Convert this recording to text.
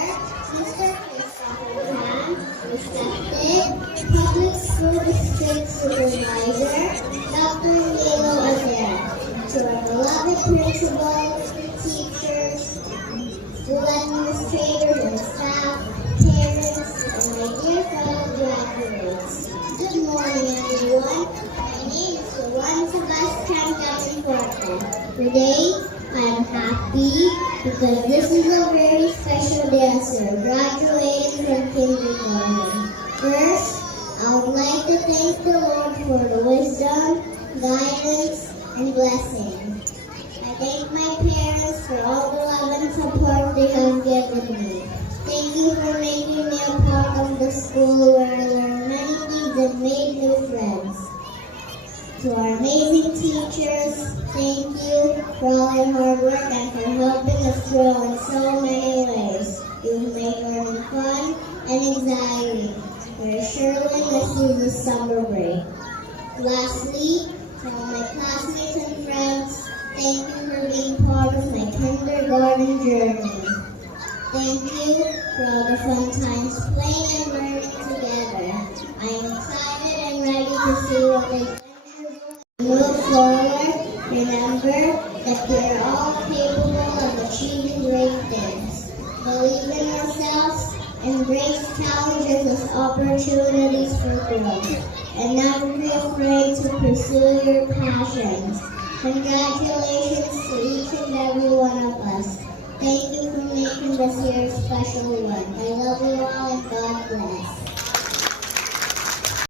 Mr. Christopher Tan, respected Public School District Supervisor, Dr. Milo Azera, to our beloved principals, teachers, school administrators and staff, parents, and my dear fellow graduates. Good morning, everyone. My name is Juan Sebastian Davenporte. Today, I'm happy because this is a very special day as we're graduating from kindergarten. First, I would like to thank the Lord for the wisdom, guidance, and blessing. I thank my parents for all the love and support they have given me. Thank you for making me a part of the school where I learned many things and made new friends. To our amazing teachers, thank you for all your hard work and for helping us grow in so many ways. You've made learning fun and exciting. We're surely miss you this summer break. Lastly, to all my classmates and friends, thank you for being part of my kindergarten journey. Thank you for all the fun times playing and learning together. I am excited and ready to see what they move forward. Remember that we are all capable of achieving great things. Believe in yourselves, embrace challenges as opportunities for growth, and never be afraid to pursue your passions. Congratulations to each and every one of us. Thank you for making this year a special one. I love you all and God bless.